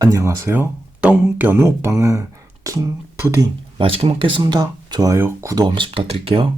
안녕하세요. 똥겨누 오빵은 킹푸딩 맛있게 먹겠습니다. 좋아요, 구독 엄시 부탁드릴게요.